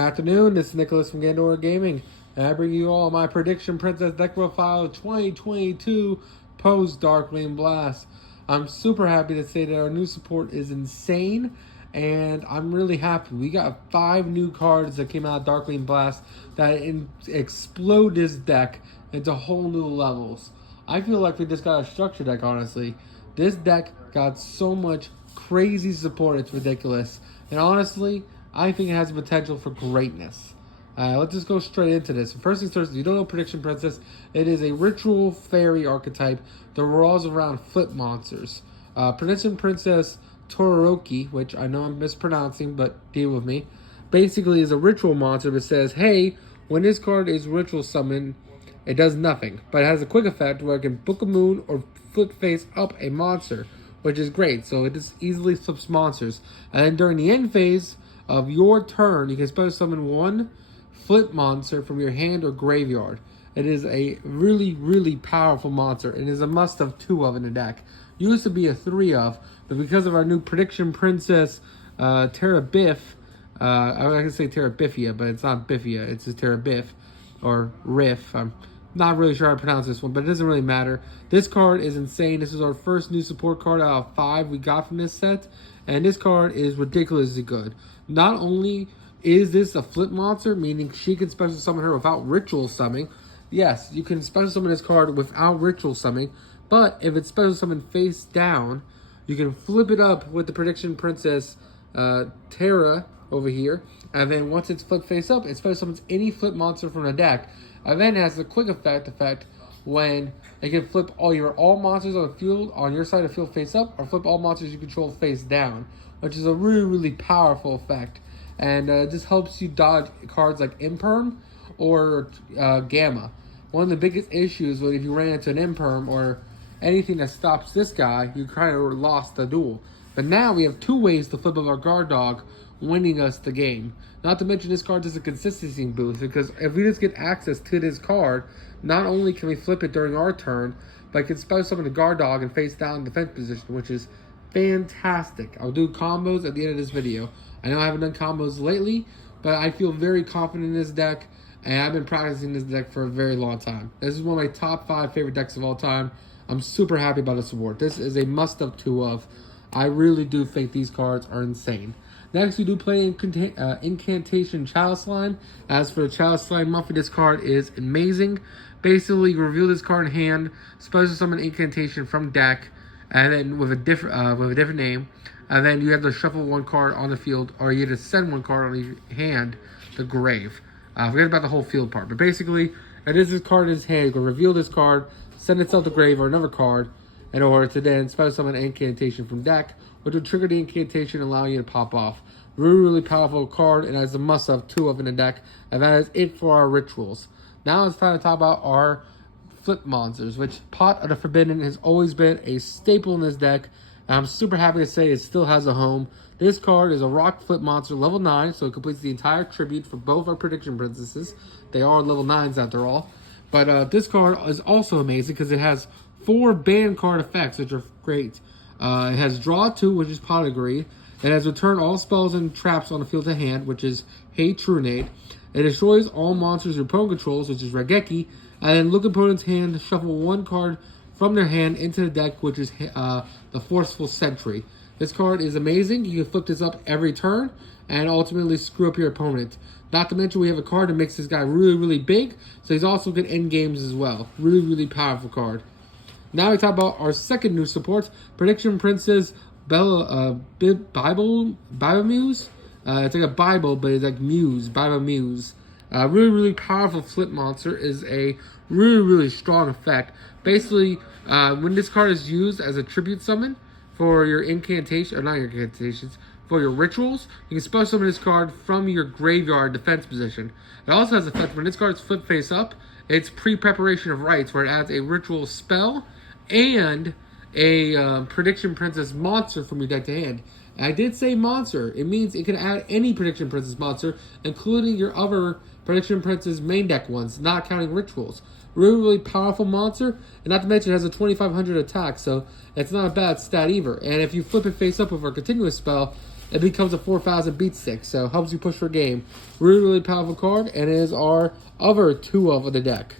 Afternoon, this is Nicholas from Gandora Gaming, and I bring you all my Prediction Princess deck profile 2022 post DarkWing Blast. I'm super happy to say that our new support is insane, and I'm really happy. We got 5 new cards that came out of DarkWing Blast that explode this deck into whole new levels. I feel like we just got a structure deck, honestly. This deck got so much crazy support, it's ridiculous. And honestly, I think it has the potential for greatness. Let's just go straight into this. First things first, if you don't know Prediction Princess, it is a ritual fairy archetype that revolves around flip monsters. Prediction Princess Todoroki, which I know I'm mispronouncing, but deal with me, basically is a ritual monster that says, hey, when this card is ritual summoned, it does nothing, but it has a quick effect where it can book a moon or flip face up a monster, which is great. So it just easily flips monsters. And then during the end phase of your turn, you can special summon one flip monster from your hand or graveyard. It is a really, really powerful monster. It is a must of 2 of in the deck. Used to be a 3 of, but because of our new Prediction Princess Terra Biff, I can say Terra Biffia, but it's not Biffia, it's just Terra Biff, or Riff. I'm not really sure how to pronounce this one, but it doesn't really matter. This card is insane. This is our first new support card out of 5 we got from this set, and this card is ridiculously good. Not only is this a flip monster, meaning she can special summon her without ritual summoning. Yes, you can special summon this card without ritual summoning, but if it's special summoned face down, you can flip it up with the Prediction Princess Terra over here, and then once it's flipped face up, it special summons any flip monster from the deck. And then it has a quick effect when it can flip all monsters on the field on your side of the field face up, or flip all monsters you control face down, which is a really, really powerful effect. And this helps you dodge cards like Imperm or Gamma. One of the biggest issues was if you ran into an Imperm or anything that stops this guy, you kind of lost the duel. But now we have 2 ways to flip up our guard dog, winning us the game. Not to mention this card is a consistency boost, because if we just get access to this card, not only can we flip it during our turn, but it can special summon the guard dog and face down defense position, which is fantastic. I'll do combos at the end of this video. I know I haven't done combos lately, but I feel very confident in this deck, and I've been practicing this deck for a very long time. This is one of my top 5 favorite decks of all time. I'm super happy about the support. This is a must of 2 of. I really do think these cards are insane. Next, we do play Incantation Chalice Line. As for the Chalice Line Muffy, this card is amazing. Basically, you reveal this card in hand, special summon Incantation from deck, and then with a different name, and then you have to shuffle 1 card on the field, or you have to send 1 card on your hand to grave. Forget about the whole field part, but basically, it is this card in his hand. You can reveal this card, send itself to grave or another card, in order to then special summon an Incantation from deck, which will trigger the Incantation, allowing you to pop off. Really, really powerful card, and has a must have 2 of in the deck, and that is it for our rituals. Now it's time to talk about our flip monsters, which Pot of the Forbidden has always been a staple in this deck, and I'm super happy to say it still has a home. This card is a rock flip monster, level 9, so it completes the entire tribute for both our Prediction Princesses. They are level 9s after all. But this card is also amazing because it has 4 banned card effects, which are great. It has Draw 2, which is Pot of Greed. It has Return all spells and traps on the field to hand, which is Hey Trunade. It destroys all monsters your opponent controls, which is Regeki. And then look opponent's hand, shuffle 1 card from their hand into the deck, which is the Forceful Sentry. This card is amazing. You can flip this up every turn and ultimately screw up your opponent. Not to mention we have a card that makes this guy really, really big, so he's also good end games as well. Really, really powerful card. Now we talk about our second new support, Prediction Princess Bible Muse. It's like a Bible, but it's like Muse, Bible Muse. Really, really powerful flip monster is a really, really strong effect. Basically, when this card is used as a tribute summon for your incantation, or not your incantations, for your rituals, you can special summon this card from your graveyard defense position. It also has effect when this card is flipped face up. It's pre-preparation of rites, where it adds a ritual spell and a Prediction Princess monster from your deck to hand. And I did say monster. It means it can add any Prediction Princess monster, including your other Prediction Princess main deck ones, not counting rituals. Really, really powerful monster, and not to mention it has a 2500 attack, so it's not a bad stat either. And if you flip it face up with our continuous spell, it becomes a 4,000 beat stick, so helps you push for game. Really, really powerful card, and it is our other 2 of the deck.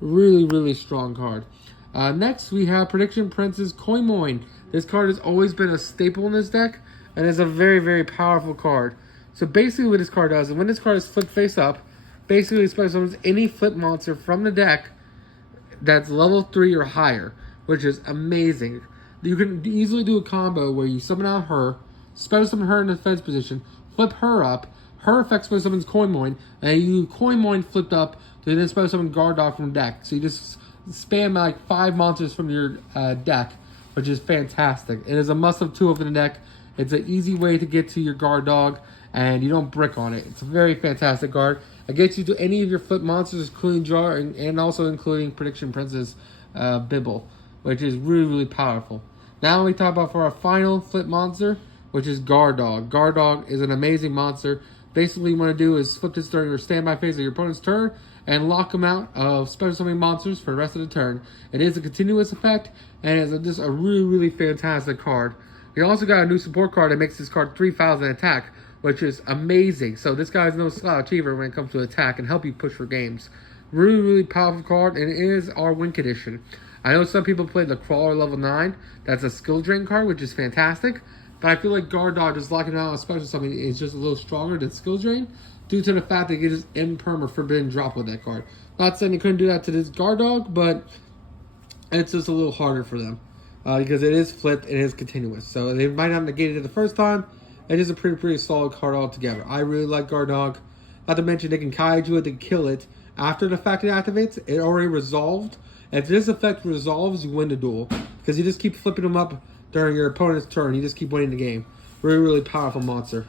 Really, really strong card. Next, we have Prediction Princess Coin. This card has always been a staple in this deck, and is a very, very powerful card. So basically what this card does, is when this card is flipped face up, basically it special summons any flip monster from the deck that's level 3 or higher, which is amazing. You can easily do a combo where you summon out her, special summon her in the defense position, flip her up, her effect special summons Coin, and you Coin flipped up to then special summon Guard Dog from deck. So you just spam like 5 monsters from your deck, which is fantastic. It is a must-have 2 of the deck. It's an easy way to get to your Guard Dog, and you don't brick on it. It's a very fantastic card. It gets you to any of your flip monsters, including Jar, and also including Prediction Princess Bibble, which is really, really powerful. Now we talk about for our final flip monster, which is Guard Dog. Guard Dog is an amazing monster. Basically, what you want to do is flip this during your standby phase of your opponent's turn and lock them out of special summoning monsters for the rest of the turn. It is a continuous effect, and it's just a really, really fantastic card. We also got a new support card that makes this card 3,000 attack, which is amazing. So this guy's no slouch either when it comes to attack and help you push for games. Really, really powerful card, and it is our win condition. I know some people play the Crawler level 9. That's a skill drain card, which is fantastic. But I feel like Guard Dog just locking out a special summon is just a little stronger than skill drain due to the fact that it is imperm or forbidden drop with that card. Not saying they couldn't do that to this Guard Dog, but it's just a little harder for them. Because it is flipped and it is continuous. So they might not negate it the first time. It is a pretty solid card altogether. I really like Guard Dog. Not to mention they can kaiju it to kill it. After the fact it activates, it already resolved. If this effect resolves, you win the duel. Because you just keep flipping them up during your opponent's turn. You just keep winning the game. Really, really powerful monster.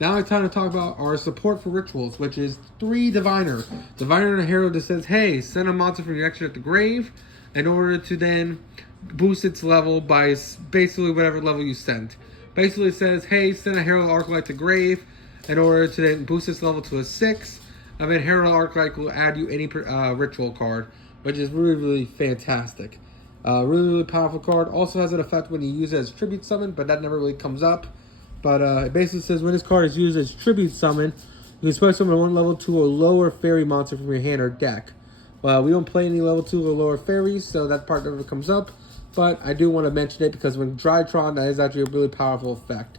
Now it's time to talk about our support for rituals, which is 3 Diviner. Diviner and a hero that says, hey, send a monster from your extra at the grave in order to then boost its level by basically whatever level you send. Basically it says, hey, send a Herald Arclight to grave in order to then boost its level to a 6. And then Herald Arclight will add you any ritual card, which is really, really fantastic. Really, really powerful card. Also has an effect when you use it as tribute summon, but that never really comes up. But it basically says when this card is used as tribute summon, you can special summon 1 level to a lower fairy monster from your hand or deck. Well, we don't play any level 2 or lower fairies, so that part never comes up. But I do want to mention it because when Drytron, that is actually a really powerful effect.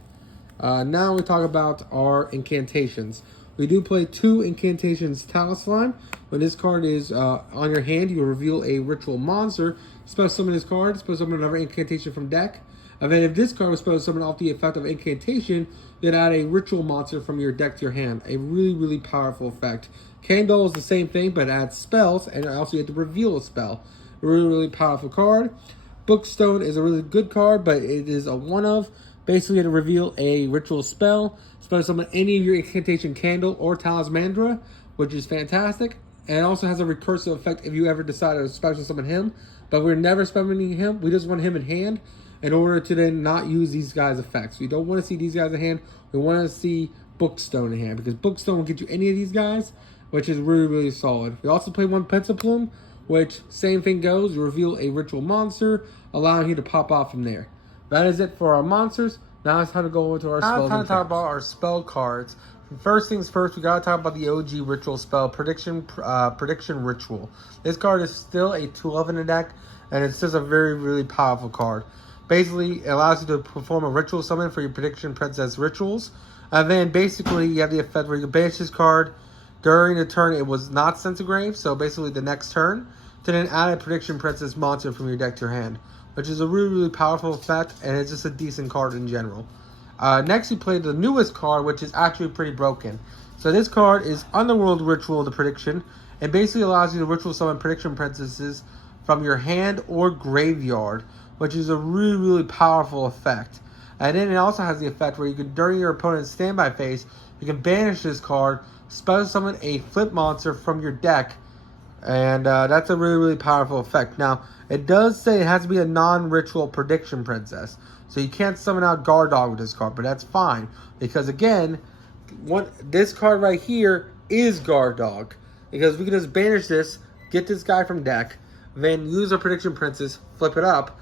Now we talk about our incantations. We do play 2 incantations Talisman. When this card is on your hand, you reveal a ritual monster. Special summon this card, special summon another incantation from deck. And then if this card was supposed to summon off the effect of incantation, then add a ritual monster from your deck to your hand. A really, really powerful effect. Candle is the same thing, but adds spells, and also you have to reveal a spell. A really, really powerful card. Bookstone is a really good card, but it is a one-of. Basically, you have to reveal a ritual spell. Special summon any of your incantation Candle or Talismandra, which is fantastic. And it also has a recursive effect if you ever decide to special summon him. But we're never summoning him. We just want him in hand in order to then not use these guys' effects. We don't want to see these guys in hand. We want to see Bookstone in hand, because Bookstone will get you any of these guys, which is really, really solid. We also play 1 Pencil Plume, which same thing goes. You reveal a ritual monster, allowing you to pop off from there. That is it for our monsters. Now it's time to go over to our spells. Now it's time to talk about our spell cards. First things first, we gotta talk about the OG ritual spell, Prediction Ritual. This card is still a 2-of in the deck, and it's just a very, really powerful card. Basically, it allows you to perform a ritual summon for your Prediction Princess rituals. And then basically, you have the effect where you can banish this card during the turn it was not sent to grave, so basically the next turn, to then add a Prediction Princess monster from your deck to your hand, which is a really, really powerful effect, and it's just a decent card in general. Next, we played the newest card, which is actually pretty broken. So this card is Underworld Ritual, the Prediction. It basically allows you to ritual summon Prediction Princesses from your hand or graveyard, which is a really, really powerful effect. And then it also has the effect where you can, during your opponent's standby phase, you can banish this card, special summon a flip monster from your deck, and that's a really, really powerful effect. Now, it does say it has to be a non-ritual Prediction Princess. So you can't summon out Guard Dog with this card, but that's fine. Because again, this card right here is Guard Dog. Because we can just banish this, get this guy from deck, then use our Prediction Princess, flip it up,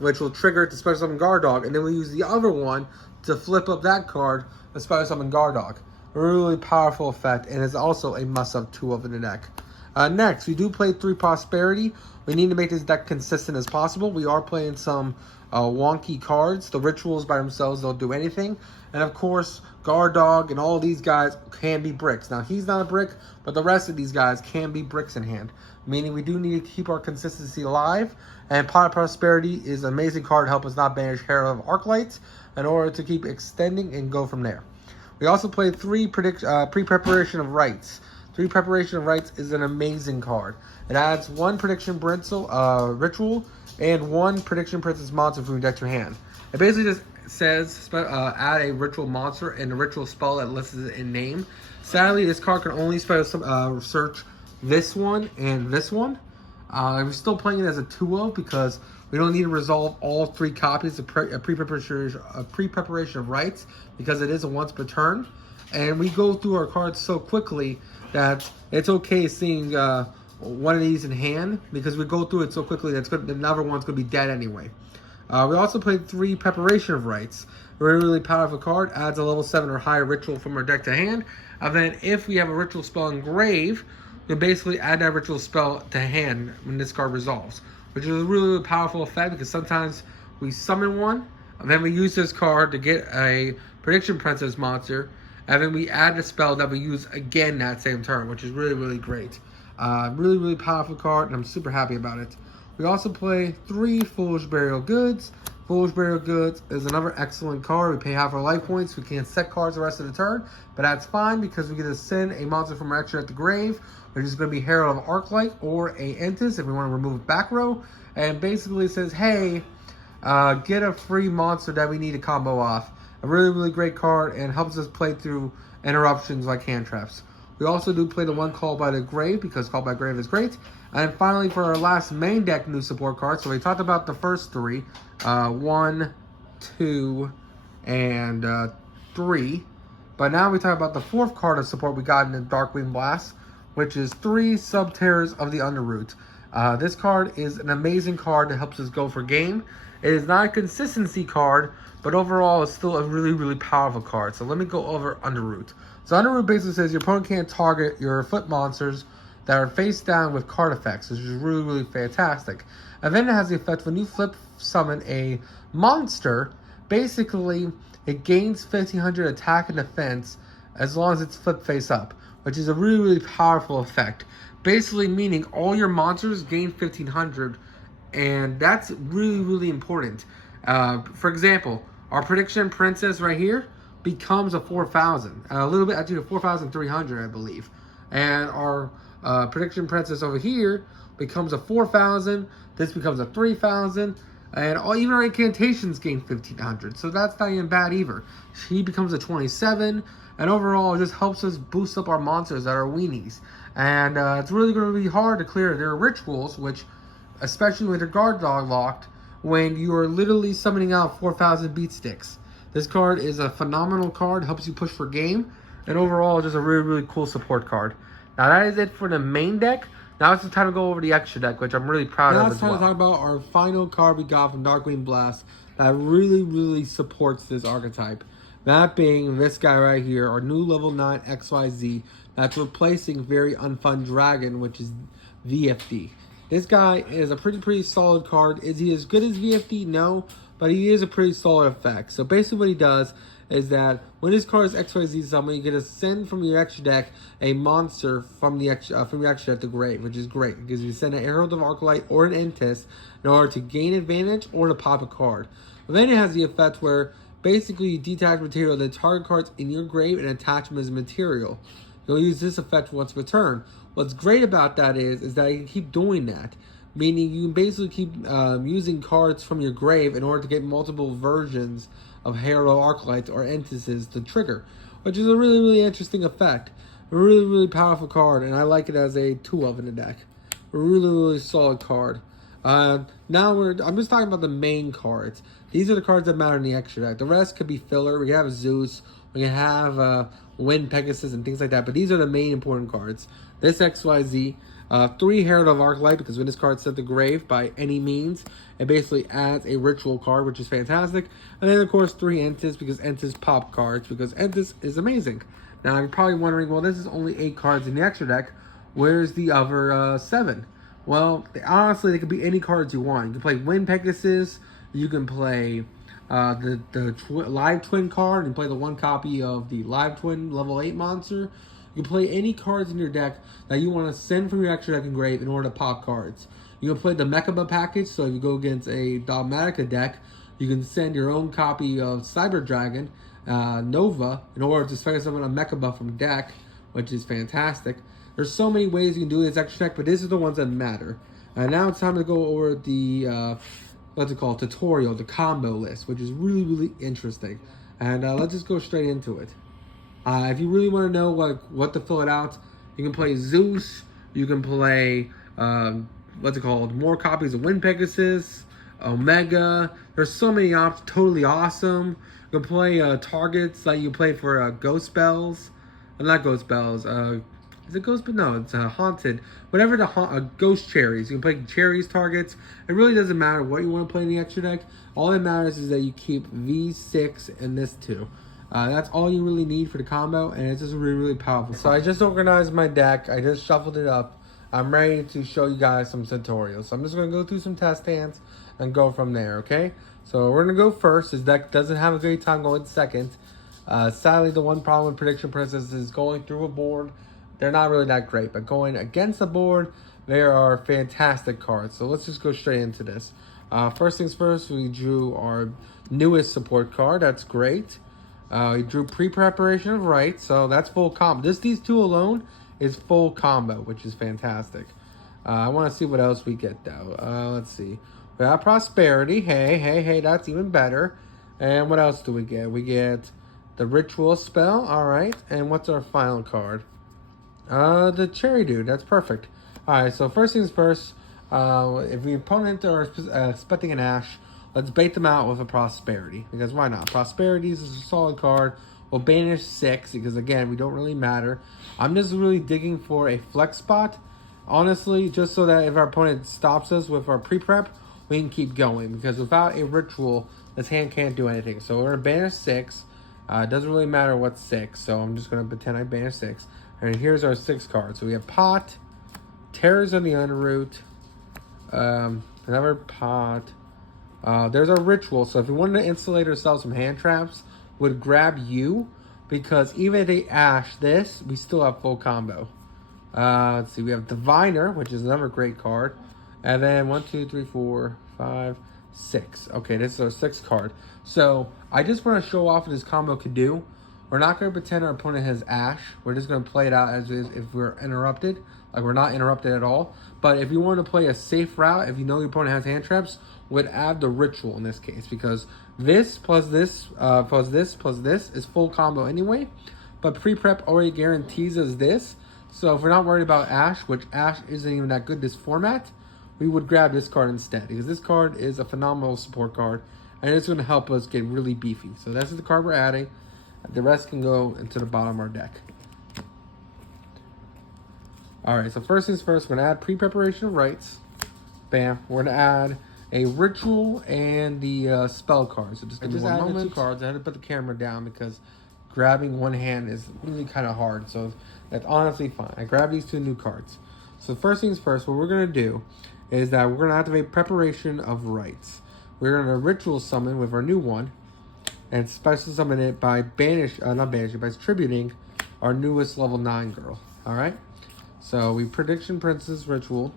which will trigger it to special summon Guard Dog, and then we use the other one to flip up that card to special summon Guard Dog. A really powerful effect, and is also a must-have tool in the deck. Next, we do play 3 Prosperity. We need to make this deck consistent as possible. We are playing some wonky cards. The rituals by themselves don't do anything. And of course, Guard Dog and all these guys can be bricks. Now, he's not a brick, but the rest of these guys can be bricks in hand. Meaning we do need to keep our consistency alive. And Pot of Prosperity is an amazing card to help us not banish Herald of Arclights in order to keep extending and go from there. We also play 3 Pre-Preparation of Rites. 3 Preparation of Rites is an amazing card. It adds 1 Prediction Ritual and 1 Prediction Princess monster from your deck to your hand. It basically just says add a ritual monster and a ritual spell that lists it in name. Sadly, this card can only search this one and this one. We're still playing it as a 2-0 because we don't need to resolve all 3 copies of Pre-Preparation of Rites because it is a once per turn. And we go through our cards so quickly that it's okay seeing one of these in hand because we go through it so quickly that another one's going to be dead anyway. We also played 3 Preparation of Rites. A really powerful card. Adds a level 7 or higher ritual from our deck to hand. And then if we have a ritual spell engraved, we basically add that ritual spell to hand when this card resolves. Which is a really powerful effect because sometimes we summon one, and then we use this card to get a Prediction Princess monster, and then we add a spell that we use again that same turn, which is really great. Really powerful card, and I'm super happy about it. We also play 3 Foolish Burial Goods. Foolish Burial Goods is another excellent card. We pay half our life points. We can't set cards the rest of the turn, but that's fine because we get to send a monster from our extra at the grave, which is going to be Herald of Arclight or a Entis if we want to remove back row. And basically it says, hey, get a free monster that we need to combo off. A really great card and helps us play through interruptions like hand traps. We also do play the one Called by the Grave because Called by Grave is great. And finally, for our last main deck new support card, so we talked about the first 3, 1, 2, and 3. But now we talk about the 4th card of support we got in the DarkWing Blast, which is 3 Sub-Terrors of the Underroot. This card is an amazing card that helps us go for game. It is not a consistency card, but overall it's still a really powerful card. So let me go over Underroot. So Underroot basically says your opponent can't target your foot monsters that are face down with card effects, which is really fantastic. And then it has the effect when you flip summon a monster, basically it gains 1500 attack and defense as long as it's flipped face up, which is a really powerful effect. Basically meaning all your monsters gain 1500, and that's really important. For example, our Prediction Princess right here becomes a 4,000. A little bit, actually 4,300, I believe. And our Prediction Princess over here becomes a 4,000. This becomes a 3,000. And even our incantations gain 1,500. So that's not even bad either. She becomes a 27. And overall, it just helps us boost up our monsters that are weenies. And it's really going to be hard to clear their rituals, which, especially with their Guard Dog locked, when you are literally summoning out 4,000 beat sticks. This card is a phenomenal card, helps you push for game, and overall just a really cool support card. Now that is it for the main deck. Now it's the time to go over the extra deck, which I'm really proud of as well. Now it's time to talk about our final card we got from DarkWing Blast that really supports this archetype. That being this guy right here, our new level 9 XYZ, that's replacing Very Unfun Dragon, which is VFD. This guy is a pretty solid card. Is he as good as VFD? No, but he is a pretty solid effect. So basically what he does is that when his card is XYZ summon, you get to send from your extra deck a monster from your extra deck to grave, which is great because you send an Herald of Arclight or an Entis in order to gain advantage or to pop a card. But then it has the effect where basically you detach material that target cards in your grave and attach them as material. You'll use this effect once per turn. What's great about that is that you can keep doing that. Meaning you can basically keep using cards from your grave in order to get multiple versions of Herald Arclights or Entices to trigger. Which is a really interesting effect. A really powerful card, and I like it as a 2-of in the deck. A really solid card. I'm just talking about the main cards. These are the cards that matter in the extra deck. The rest could be filler. We have Zeus, We can have Wind Pegasus and things like that. But these are the main important cards. This XYZ, 3 Herald of Arclight, because when this card's sent to grave by any means, it basically adds a ritual card, which is fantastic. And then, of course, 3 Entis, because Entis pop cards, because Entis is amazing. Now, you're probably wondering, well, this is only 8 cards in the extra deck. Where's the other 7? Well, honestly, they could be any cards you want. You can play Wind Pegasus. You can play Live Twin card and play the 1 copy of the Live Twin level 8 monster. You can play any cards in your deck that you want to send from your extra deck engraved in order to pop cards. You can play the Mechaba package, so if you go against a Dogmatica deck, you can send your own copy of Cyber Dragon, Nova, in order to special summon a Mechaba from deck, which is fantastic. There's so many ways you can do this extra deck, but these are the ones that matter. Now it's time to go over the what's it called, tutorial, the combo list, which is really, really interesting. And let's just go straight into it. If you really want to know what to fill it out, you can play Zeus, you can play, what's it called, more copies of Wind Pegasus, Omega. There's so many options, totally awesome. You can play targets like you play for Ghost Spells. Not Ghost Spells, is it Ghost? But no, it's Haunted. Whatever the Ghost Cherries. You can play Cherries targets. It really doesn't matter what you want to play in the extra deck. All that matters is that you keep V6 and this 2. That's all you really need for the combo, and it's just really, really powerful. So I just organized my deck. I just shuffled it up. I'm ready to show you guys some tutorials. So I'm just going to go through some test hands and go from there, okay? So we're going to go first. This deck doesn't have a great time going second. Sadly, the one problem with Prediction Princess is going through a board. They're not really that great, but going against the board, there are fantastic cards. So let's just go straight into this. First things first, we drew our newest support card. That's great. We drew pre-preparation of rights, so that's full combo. These 2 alone is full combo, which is fantastic. I want to see what else we get, though. Let's see. We got Prosperity. Hey, that's even better. And what else do we get? We get the Ritual Spell. All right. And what's our final card? The Cherry Dude. That's perfect. All right, so first things first. If the opponent are expecting an Ash, let's bait them out with a Prosperity. Because why not? Prosperity is a solid card. We'll banish 6 because, again, we don't really matter. I'm just really digging for a flex spot. Honestly, just so that if our opponent stops us with our pre-prep, we can keep going. Because without a Ritual, this hand can't do anything. So we're going to banish 6. It doesn't really matter what's 6. So I'm just going to pretend I banish 6. And here's our 6 cards. So we have Pot, Terrors on the Underroot, another Pot. There's our Ritual. So if we wanted to insulate ourselves from hand traps, would grab you, because even if they Ash this, we still have full combo. Let's see, we have Diviner, which is another great card. And then 1, 2, 3, 4, 5, 6. Okay, this is our 6th card. So I just want to show off what this combo could do. We're not going to pretend our opponent has Ash. We're just going to play it out as if we're interrupted. Like we're not interrupted at all. But if you want to play a safe route, if you know your opponent has hand traps, would add the Ritual in this case. Because this plus this plus this plus this is full combo anyway. But pre-prep already guarantees us this. So if we're not worried about Ash, which Ash isn't even that good this format, we would grab this card instead. Because this card is a phenomenal support card. And it's going to help us get really beefy. So that's the card we're adding. The rest can go into the bottom of our deck. Alright, so first things first, we're going to add pre-preparation of rights. Bam. We're going to add a Ritual and the spell card. So just give me 1 moment. 2 cards. I had to put the camera down because grabbing one hand is really kind of hard. So that's honestly fine. I grabbed these 2 new cards. So first things first, what we're going to do is that we're going to activate preparation of rights. We're going to Ritual summon with our new one. And special summon it by by tributing our newest level 9 girl. Alright? So we Prediction Princess Ritual.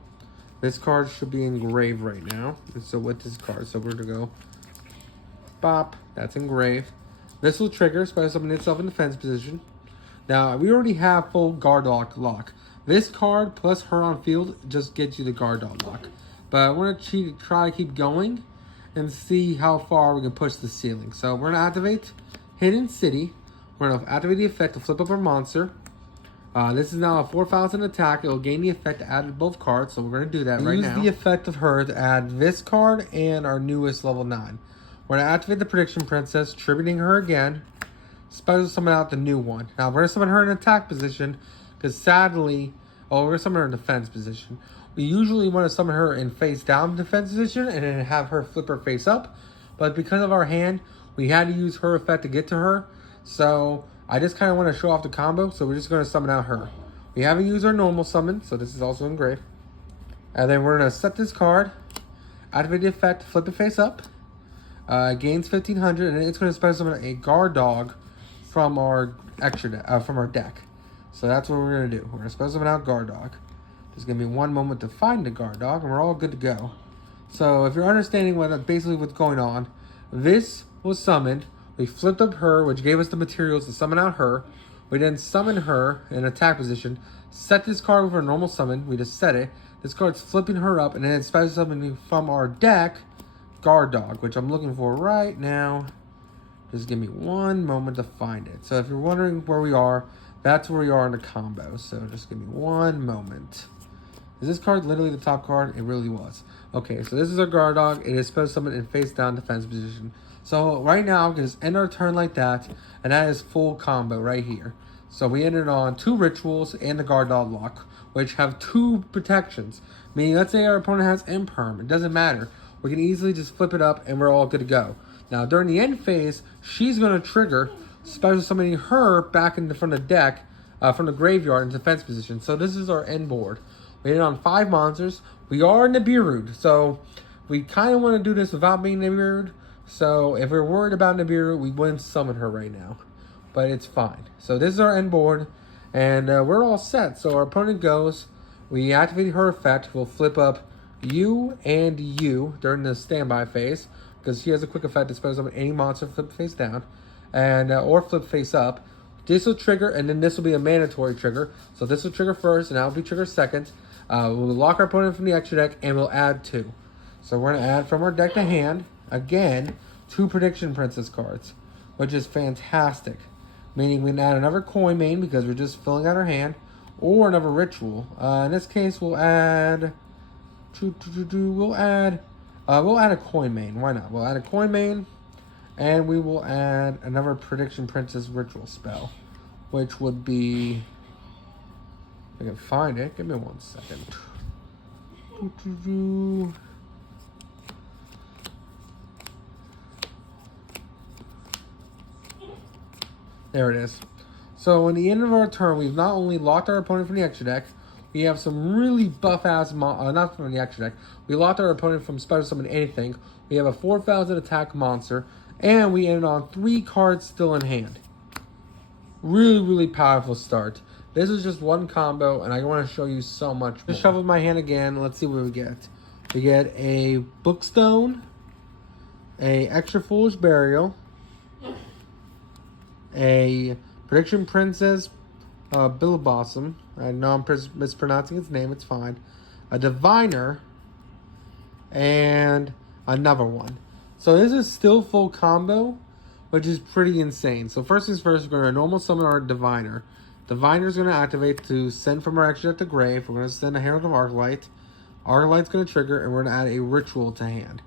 This card should be engraved right now. And so with this card, so we're going to go bop. That's engraved. This will trigger special summon itself in defense position. Now, we already have full guard lock. This card plus her on field just gets you the guard dog lock. But I want to try to keep going and see how far we can push the ceiling. So we're going to activate Hidden City. We're going to activate the effect to flip up our monster. This is now a 4,000 attack. It will gain the effect to add both cards, so we're going to do that right now. Use the effect of her to add this card and our newest level 9. We're going to activate the Prediction Princess, tributing her again. special summon out the new one. Now we're gonna summon her in attack position, because sadly, we're gonna summon her in defense position. We usually want to summon her in face down defense position and then have her flip her face up, but because of our hand, we had to use her effect to get to her. So I just kind of want to show off the combo, so we're just gonna summon out her. We haven't used our normal summon, so this is also engraved. And then we're gonna set this card, activate the effect, flip it face up. Gains 1500, and it's going to special summon a guard dog from our from our deck. So that's what we're going to do. We're going to special summon out guard dog. There's going to be one moment to find the guard dog, and we're all good to go. So if you're understanding basically what's going on, this was summoned. We flipped up her, which gave us the materials to summon out her. We then summon her in attack position. Set this card with our normal summon. We just set it. This card's flipping her up, and then it's special summoning from our deck guard dog, which I'm looking for right now. Just give me one moment to find it. So if you're wondering where we are, that's where we are in the combo. So just give me one moment. Is this card literally the top card? It really was. Okay, so this is our guard dog. It is supposed to summon in face down defense position. So right now, I'm going to end our turn like that, and that is full combo right here. So we ended on 2 rituals and the guard dog lock, which have 2 protections. Meaning, let's say our opponent has imperm. It doesn't matter. We can easily just flip it up and we're all good to go. Now, during the end phase, she's going to trigger special summoning her back from the deck, from the graveyard in defense position. So this is our end board. We hit on 5 monsters. We are Nibiru, so we kind of want to do this without being Nibiru. So if we're worried about Nibiru, we wouldn't summon her right now. But it's fine. So this is our end board, and we're all set. So our opponent goes, we activate her effect, we'll flip up you and you during the standby phase, because she has a quick effect to special summon any monster flip face down, and or flip face up. This will trigger, and then this will be a mandatory trigger. So this will trigger first, and that will be trigger second. We'll lock our opponent from the extra deck, and we'll add 2. So we're going to add from our deck to hand, again, 2 Prediction Princess cards, which is fantastic. Meaning we can add another coin main, because we're just filling out our hand, or another ritual. In this case, we'll add... We'll add a coin main. Why not? We'll add a coin main, and we will add another Prediction Princess ritual spell, which would be, if I can find it. Give me 1 second. There it is. So in the end of our turn, we've not only locked our opponent from the extra deck, we have some really buff-ass, not from the extra deck. We locked our opponent from special summon anything. We have a 4,000 attack monster, and we ended on 3 cards still in hand. Really, really powerful start. This is just one combo, and I want to show you so much more. Just shuffle my hand again. Let's see what we get. We get a Bookstone, a Extra Foolish Burial, a Prediction Princess Billabossom. I know I'm mispronouncing its name, it's fine. A Diviner, and another one. So this is still full combo, which is pretty insane. So first things first, we're going to normal summon our Diviner. Diviner is going to activate to send from our extra deck to grave. We're going to send a Herald of Arclight. Arclight's going to trigger, and we're going to add a ritual to hand.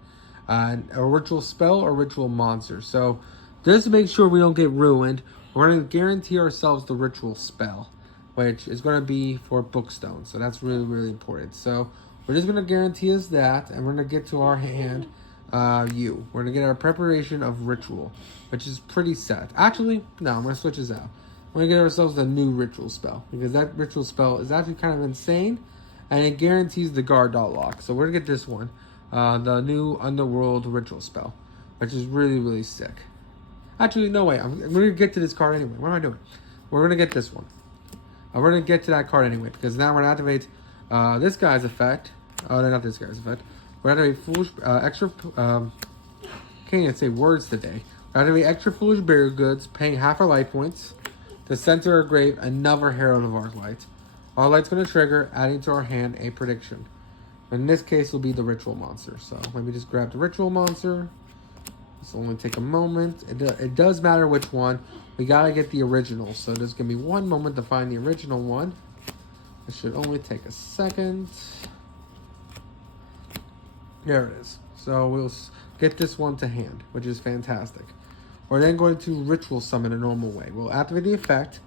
A ritual spell or ritual monster. So just to make sure we don't get ruined, we're going to guarantee ourselves the ritual spell, which is going to be for Bookstone. So that's really, really important. So we're just going to guarantee us that, and we're going to get to our hand, We're going to get our preparation of ritual, which is pretty set. Actually, no, I'm going to switch this out. We're going to get ourselves a new ritual spell, because that ritual spell is actually kind of insane, and it guarantees the guard dot lock. So we're going to get this one, the new Underworld ritual spell, which is really, really sick. Actually, no way. I'm going to get to this card anyway. What am I doing? We're going to get this one. We're going to get to that card anyway, because now we're going to activate this guy's effect. Oh, no, not this guy's effect. We're going to activate foolish, extra, can't even say words today. We're going to activate extra foolish burial goods, paying half our life points. To center our grave, another Herald of Arclight. Arclight's going to trigger, adding to our hand a prediction. In this case, will be the ritual monster. So let me just grab the ritual monster. This will only take a moment. It does matter which one. We gotta get the original. So there's gonna be one moment to find the original one. It should only take a second. There it is. So we'll get this one to hand, which is fantastic. We're then going to ritual summon a normal way. We'll activate the effect,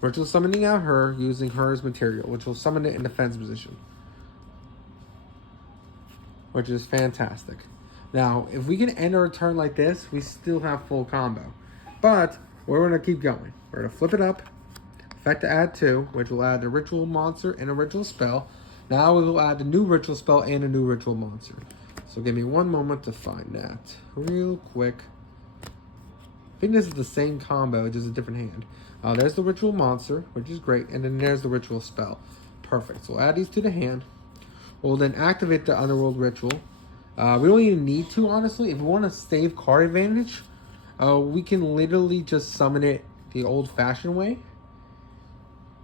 ritual summoning out her using her as material, which will summon it in defense position, which is fantastic. Now, if we can end our turn like this, we still have full combo. But we're going to keep going. We're going to flip it up. Effect to add 2, which will add a ritual monster and a ritual spell. Now we will add a new ritual spell and a new ritual monster. So give me one moment to find that real quick. I think this is the same combo, just a different hand. There's the ritual monster, which is great. And then there's the ritual spell. Perfect. So we'll add these to the hand. We'll then activate the Underworld Ritual. We don't even need to, honestly. If we want to save card advantage, we can literally just summon it the old-fashioned way,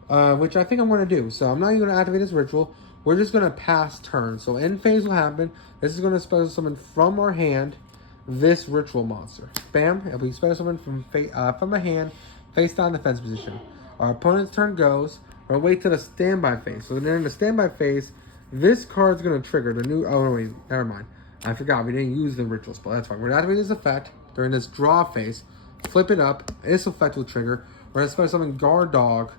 which I think I'm going to do. So I'm not even going to activate this ritual. We're just going to pass turn. So end phase will happen. This is going to special summon from our hand this ritual monster. Bam. If we special summon from a hand, face down defense position. Our opponent's turn goes. We're going to wait till the standby phase. So then in the standby phase, this card's going to trigger the new... Oh, wait. Never mind. I forgot. We didn't use the ritual spell. That's fine. We're going to activate this effect during this draw phase. Flip it up. This effect will trigger. We're going to special summon Guard Dog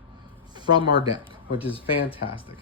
from our deck, which is fantastic.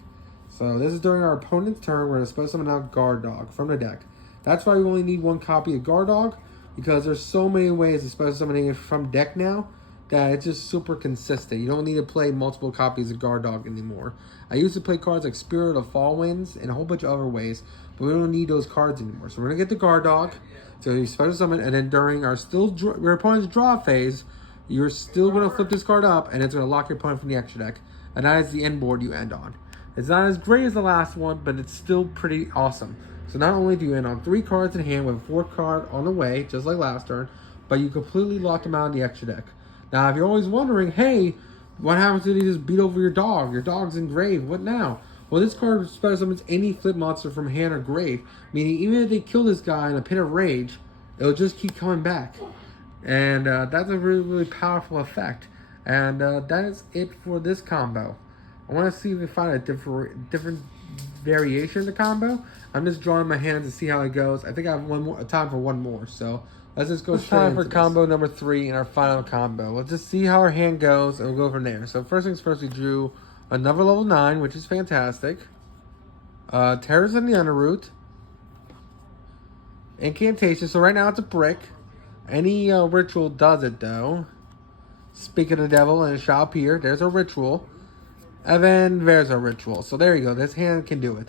So this is during our opponent's turn. We're going to special summon out Guard Dog from the deck. That's why we only need one copy of Guard Dog, because there's so many ways of special summoning it from deck now that it's just super consistent. You don't need to play multiple copies of Guard Dog anymore. I used to play cards like Spirit of Fall Winds and a whole bunch of other ways, but we don't need those cards anymore. So we're going to get the Guard Dog, so you special summon, and then during our your opponent's draw phase, you're still going to flip this card up, and it's going to lock your opponent from the extra deck, and that is the end board you end on. It's not as great as the last one, but it's still pretty awesome. So not only do you end on 3 cards in hand with a 4th card on the way, just like last turn, but you completely lock them out of the extra deck. Now, if you're always wondering, hey, what happens if you just beat over your dog? Your dog's in grave. What now? Well, this card special summons any flip monster from hand or grave, meaning even if they kill this guy in a pit of rage, it'll just keep coming back. And that's a really, really powerful effect. And that is it for this combo. I want to see if we find a different variation of the combo. I'm just drawing my hand to see how it goes. I think I have time for one more, so let's just go straight into this. Combo number 3 in our final combo. Let's just see how our hand goes, and we'll go from there. So first things first, we drew another level 9, which is fantastic. Terrors in the Underroot. Incantation. So right now it's a brick. Any ritual does it, though. Speak of the Devil, and it shall appear. There's a ritual. And then there's a ritual. So there you go. This hand can do it.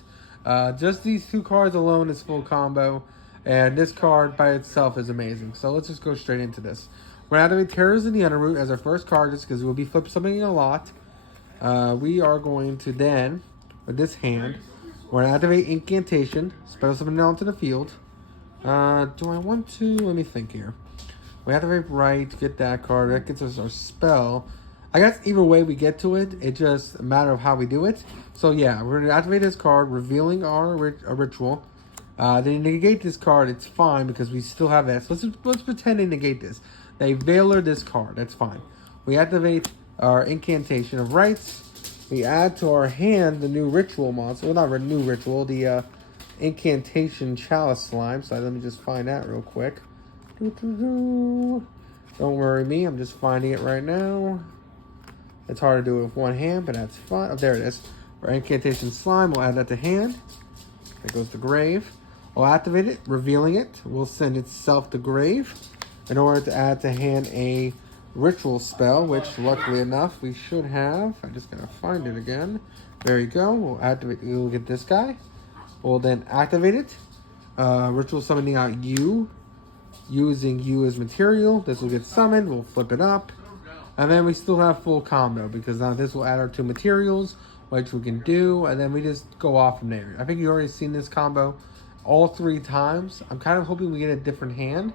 Just these 2 cards alone is full combo. And this card by itself is amazing. So let's just go straight into this. We're going to activate Terrors in the Underroot as our first card, just because we'll be flip summoning a lot. We are going to then, with this hand, we're going to activate Incantation. Special summon it onto the field. Do I want to? Let me think here. We activate right, get that card. That gets us our spell. I guess either way we get to it, it's just a matter of how we do it. So yeah, we're going to activate this card, revealing our ritual. They negate this card, it's fine because we still have that. So let's pretend they negate this. They veiler this card, that's fine. We activate our Incantation of Rights. We add to our hand the new ritual monster. Well, not a new ritual, the Incantation Chalice Slime. So let me just find that real quick. Don't worry me, I'm just finding it right now. It's hard to do it with one hand, but that's fine. Oh, there it is. Our Incantation Slime, we'll add that to hand. There goes the grave. We'll activate it, revealing it. We'll send itself to grave in order to add to hand a ritual spell, which luckily enough we should have. I just gotta find it again. There you go. We'll activate. We'll get this guy. We'll then activate it. Ritual summoning out you, using you as material. This will get summoned. We'll flip it up. And then we still have full combo because now this will add our 2 materials, which we can do, and then we just go off from there. I think you've already seen this combo all 3 times. I'm kind of hoping we get a different hand,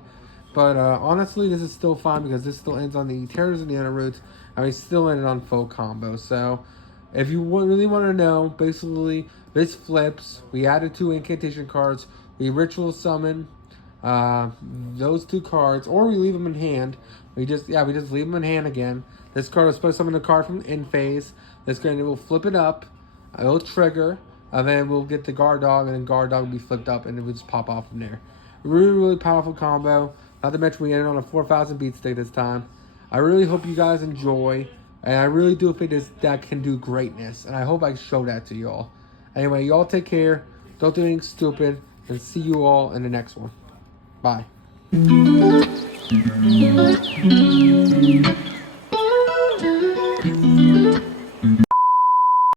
but honestly, this is still fine because this still ends on the Terrors in the Underroot, and we still ended on full combo. So if you really want to know, basically, this flips. We added 2 incantation cards. We ritual summon those 2 cards, or we leave them in hand. We just leave them in hand again. This card is supposed to summon a card from end phase. This card will flip it up. It'll trigger. And then we'll get the Guard Dog, and then Guard Dog will be flipped up, and it will just pop off from there. Really, really powerful combo. Not to mention we ended on a 4,000 beat stick this time. I really hope you guys enjoy. And I really do think this deck can do greatness. And I hope I show that to y'all. Anyway, y'all take care. Don't do anything stupid. And see you all in the next one. Bye.